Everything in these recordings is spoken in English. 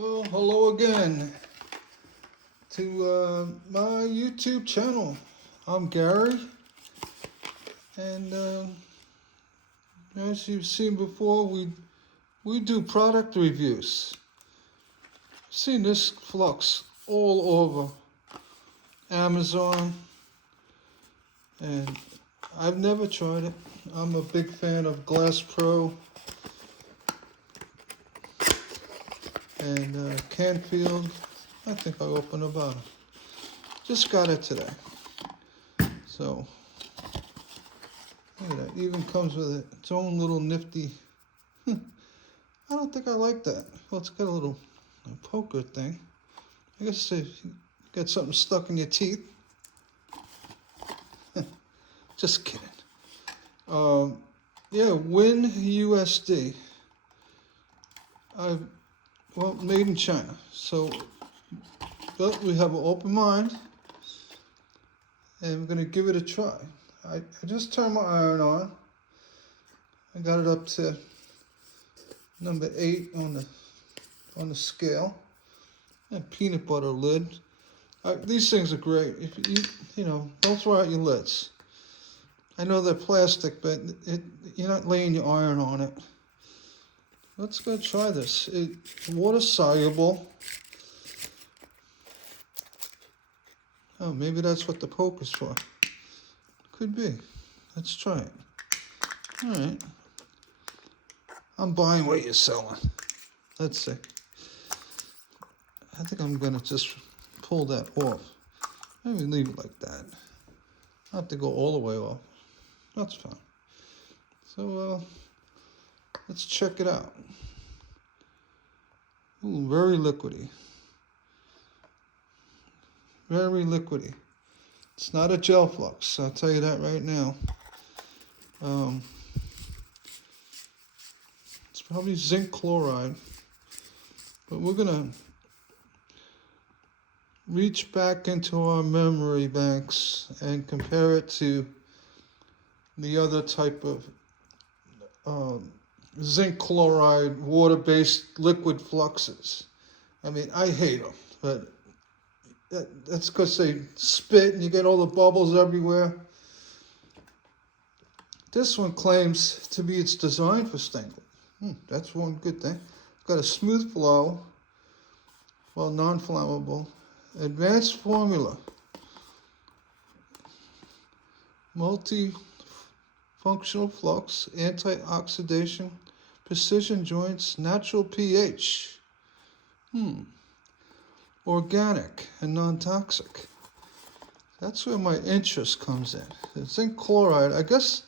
Well, hello again to my YouTube channel. I'm Gary, and as you've seen before, we do product reviews. Seen this Flux all over Amazon, and I've never tried it. I'm a big fan of Glass Pro and Canfield. I think I opened a bottle. Just got it today. So, look at that. Even comes with its own little nifty. I don't think I like that. Well, it's got a little poker thing. I guess if you got something stuck in your teeth. Just kidding. Yeah, WINUSD. Well, made in China. So, but we have an open mind, and we're gonna give it a try. I just turned my iron on. I got it up to number 8 on the scale. And peanut butter lid. These things are great. If you know, don't throw out your lids. I know they're plastic, but you're not laying your iron on it. Let's go try this. It's water soluble. Oh, maybe that's what the poker's for. Could be. Let's try it. All right. I'm buying what you're selling. Let's see. I think I'm gonna just pull that off. Maybe leave it like that. I have to go all the way off. That's fine. So let's check it out. Ooh, very liquidy. Very liquidy. It's not a gel flux, I'll tell you that right now. It's probably zinc chloride, but we're gonna reach back into our memory banks and compare it to the other type of zinc chloride water-based liquid fluxes. I mean, I hate them, but that's because they spit and you get all the bubbles everywhere. This one claims to be it's designed for stainless. That's one good thing. Got a smooth flow, well, non-flammable. Advanced formula. Multi-functional flux, anti-oxidation, precision joints, natural pH. Organic and non-toxic. That's where my interest comes in. The zinc chloride, I guess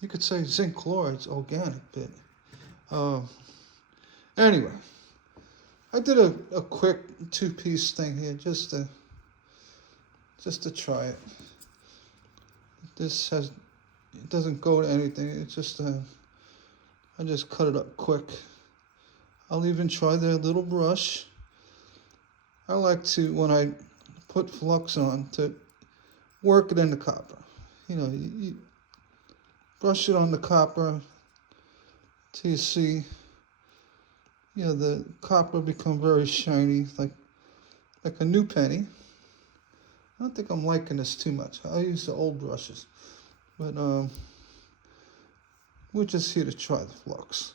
you could say zinc chloride's organic, but anyway, I did a quick 2-piece thing here just to try it. It doesn't go to anything. It's just I just cut it up quick. I'll even try the little brush. I like to, when I put flux on, to work it in the copper. You know, you brush it on the copper till you see, you know, the copper become very shiny, like a new penny. I don't think I'm liking this too much. I use the old brushes, but we're just here to try the flux.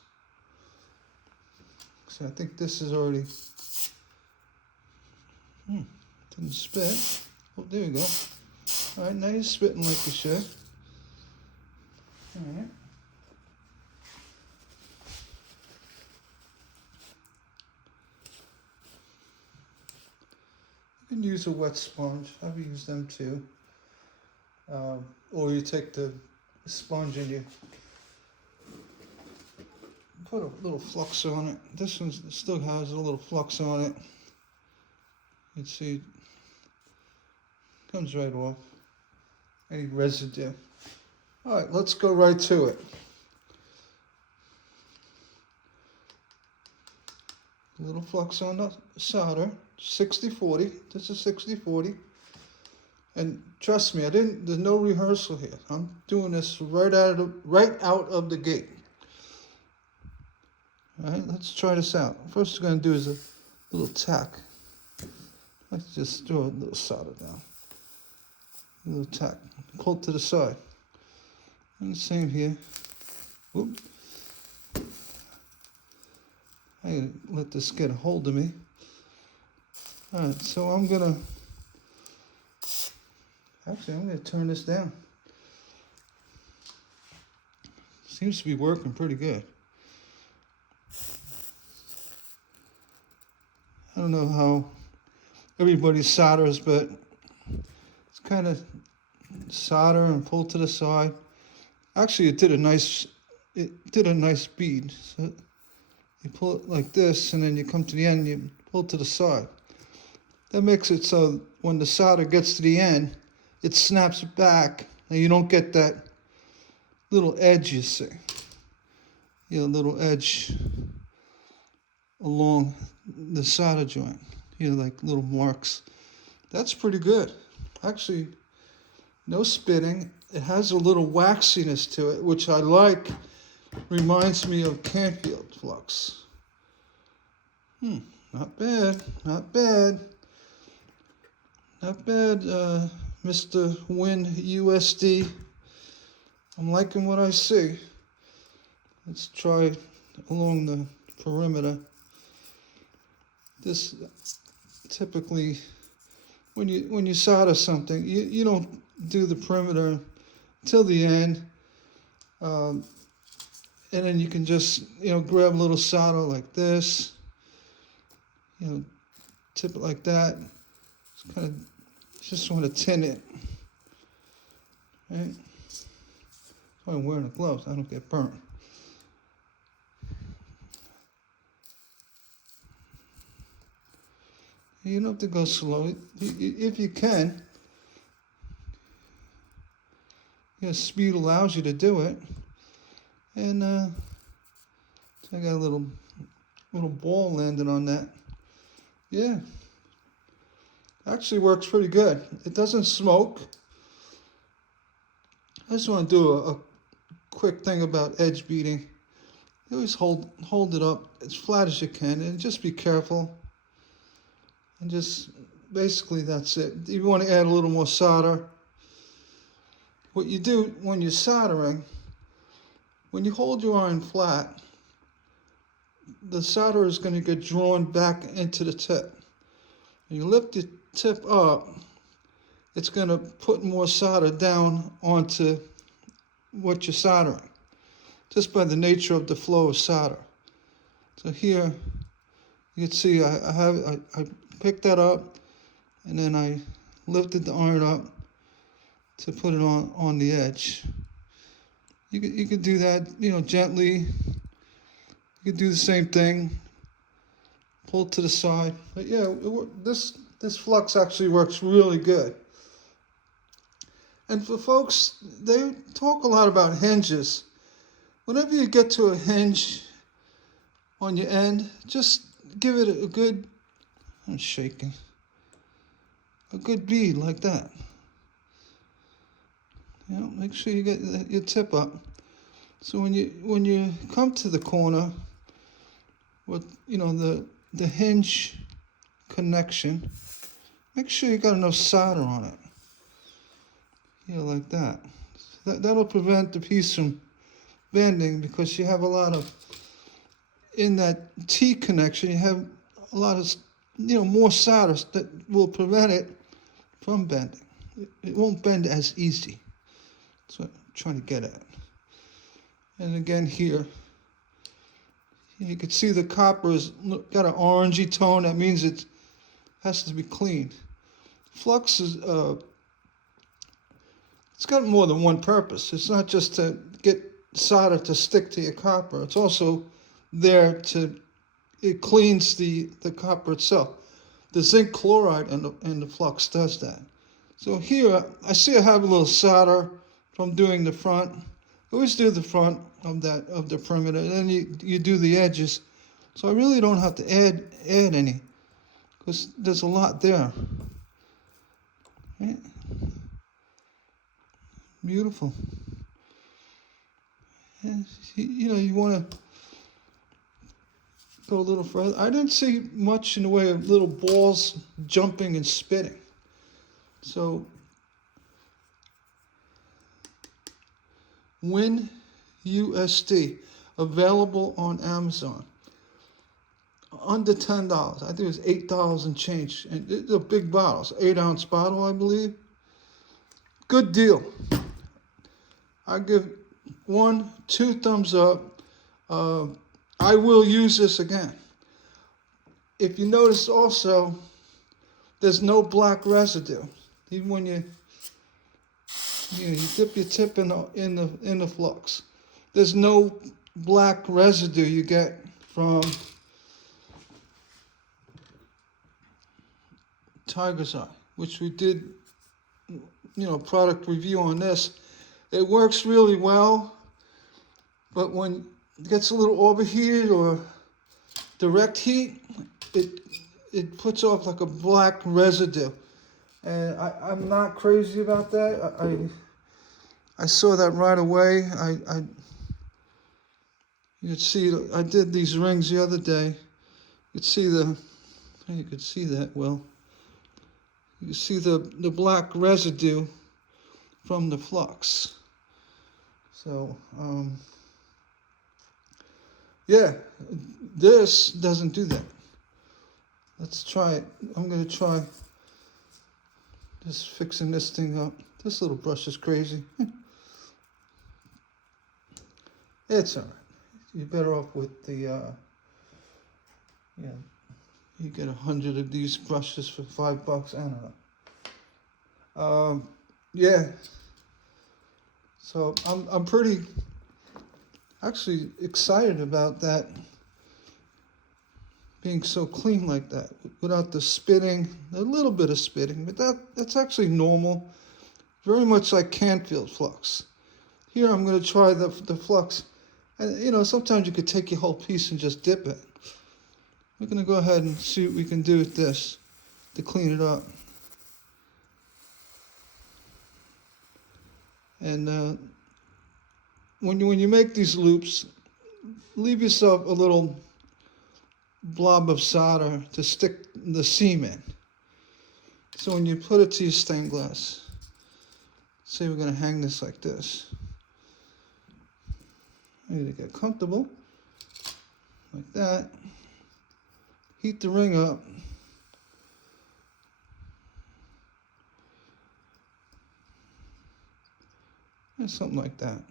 So I think this is already. Didn't spit. Oh, there you go. All right, now you're spitting like you should. All right. You can use a wet sponge. I've used them too. Or you take the sponge and you put a little flux on it. This one still has a little flux on it. You can see it comes right off. Any residue. All right, let's go right to it. A little flux on the solder. 60-40. This is 60-40. And trust me, there's no rehearsal here. I'm doing this right out of the gate. All right, let's try this out. First we're going to do is little tack. Let's just throw a little solder down. A little tack. Pull it to the side. And the same here. Whoop. I gotta let this get a hold of me. Alright, so I'm gonna turn this down. Seems to be working pretty good. I don't know how everybody solders, but it's kind of solder and pull to the side. Actually, it did a nice bead. So you pull it like this, and then you come to the end, you pull it to the side. That makes it so when the solder gets to the end, it snaps back, and you don't get that little edge, you see. You know, little edge along the solder joint. You know, like little marks. That's pretty good. Actually, no spitting. It has a little waxiness to it, which I like. Reminds me of Canfield Flux. Not bad, not bad. Not bad, Mr. WINUSD. I'm liking what I see. Let's try along the perimeter. This typically, when you solder something, you don't do the perimeter till the end, and then you can just grab a little solder like this, tip it like that. Just want to tin it, right? That's why I'm wearing the gloves. I don't get burnt. You don't have to go slow. If you can. Speed allows you to do it. And so I got a little ball landing on that. Yeah. Actually works pretty good. It doesn't smoke. I just want to do a quick thing about edge beating. You always hold it up as flat as you can, and just be careful. And just basically that's it. If you want to add a little more solder, what you do when you're soldering, when you hold your iron flat, the solder is going to get drawn back into the tip. When you lift the tip up, it's going to put more solder down onto what you're soldering, just by the nature of the flow of solder. So here, you can see I picked that up, and then I lifted the iron up to put it on the edge. You could do that, gently. You could do the same thing. Pull it to the side. But yeah, this flux actually works really good. And for folks, they talk a lot about hinges. Whenever you get to a hinge on your end, just give it a good, I'm shaking, a good bead like that. Make sure you get your tip up. So when you come to the corner with the hinge connection, make sure you got enough solder on it. Like that. That'll prevent the piece from bending, because you have a lot of, in that T connection, you have a lot of more solder that will prevent it from bending. It won't bend as easy. That's what I'm trying to get at. And again here, you can see the copper has got an orangey tone. That means it has to be cleaned. Flux is it's got more than one purpose. It's not just to get solder to stick to your copper. It's also there it cleans the copper itself. The zinc chloride in the flux does that. So here, I see I have a little solder from doing the front. I always do the front of the perimeter, and then you do the edges. So I really don't have to add any, because there's a lot there. Right? Beautiful. And, you want to Go a little further. I didn't see much in the way of little balls jumping and spitting. So WINUSD, available on Amazon. Under $10. I think it was $8 and change. And they're big bottles, 8-ounce bottle, I believe. Good deal. I give 1, 2 thumbs up. I will use this again. If you notice also, there's no black residue. Even when you dip your tip in the flux, there's no black residue you get from Tiger's Eye, which we did, product review on this. It works really well, but when it gets a little overheated or direct heat, it puts off like a black residue. And I'm not crazy about that. I saw that right away. You could see, I did these rings the other day. You could see you could see that well. You see the black residue from the flux. So, yeah, this doesn't do that. Let's try it. I'm going to try just fixing this thing up. This little brush is crazy. It's all right. You're better off with the, you get 100 of these brushes for $5. I don't know. Yeah. So I'm pretty actually excited about that being so clean like that, without the spitting, a little bit of spitting, but that's actually normal. Very much like Canfield flux. Here I'm going to try the flux, and sometimes you could take your whole piece and just dip it. We're going to go ahead and see what we can do with this to clean it up. And when you make these loops, leave yourself a little blob of solder to stick the seam in. So when you put it to your stained glass, say we're going to hang this like this. I need to get comfortable, like that. Heat the ring up. And something like that.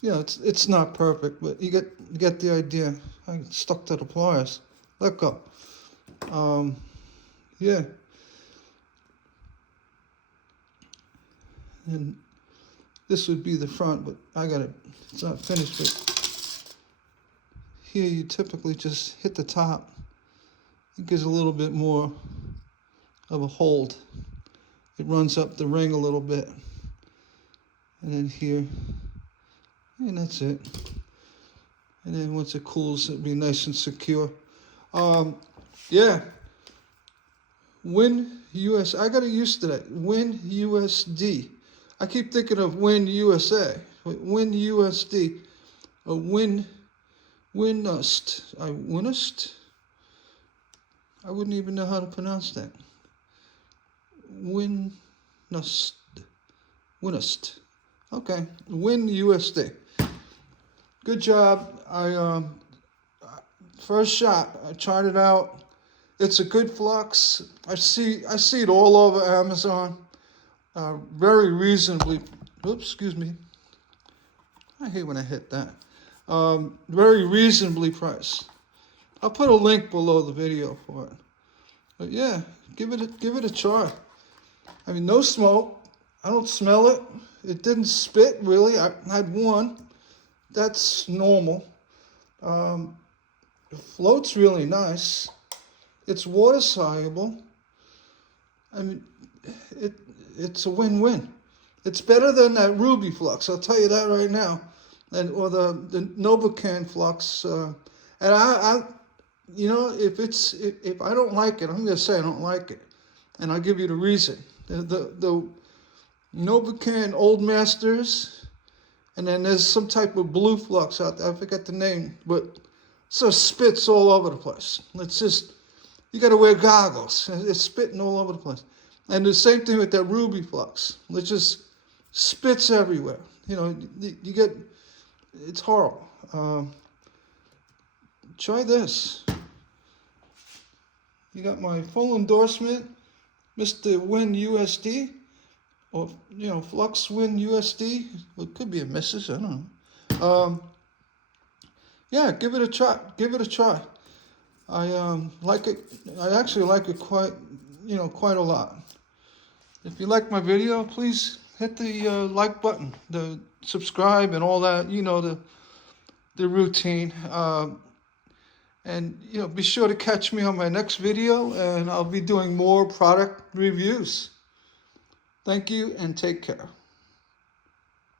It's not perfect, but you get the idea. I stuck to the pliers. Let go. Yeah. And this would be the front, but it's not finished. But here you typically just hit the top. It gives a little bit more of a hold. It runs up the ring a little bit. And then here, and that's it. And then once it cools, it'll be nice and secure. Yeah. WINUSD. I got used to that. WINUSD. I keep thinking of WINUSA. WINUSD. WINUSD. WINUSD? I wouldn't even know how to pronounce that. WINUSD. WINUSD. Okay. WINUSD. Good job. First shot, I tried it out. It's a good flux. I see it all over Amazon. Very reasonably. Oops, excuse me. I hate when I hit that. Very reasonably priced. I'll put a link below the video for it. But yeah, give it a try. I mean, no smoke. I don't smell it. It didn't spit really. I had one. That's normal. It floats really nice. It's water soluble. I mean, it's a win-win. It's better than that Ruby flux. I'll tell you that right now, or the Novocaine flux. And I if I don't like it, I'm gonna say I don't like it, and I'll give you the reason. The Novocaine Old Masters, and then there's some type of blue flux out there. I forget the name, but So spits all over the place. It's just, you got to wear goggles. It's spitting all over the place. And the same thing with that ruby flux. It just spits everywhere. You know, you get, it's horrible. Try this. You got my full endorsement, Mr. WINUSD, or, you know, Flux WINUSD. Well, it could be a Mrs., I don't know. Yeah, give it a try. Give it a try. I like it. I actually like it quite a lot. If you like my video, please hit the like button, the subscribe, and all that. You know, the routine. And you know, be sure to catch me on my next video, and I'll be doing more product reviews. Thank you, and take care.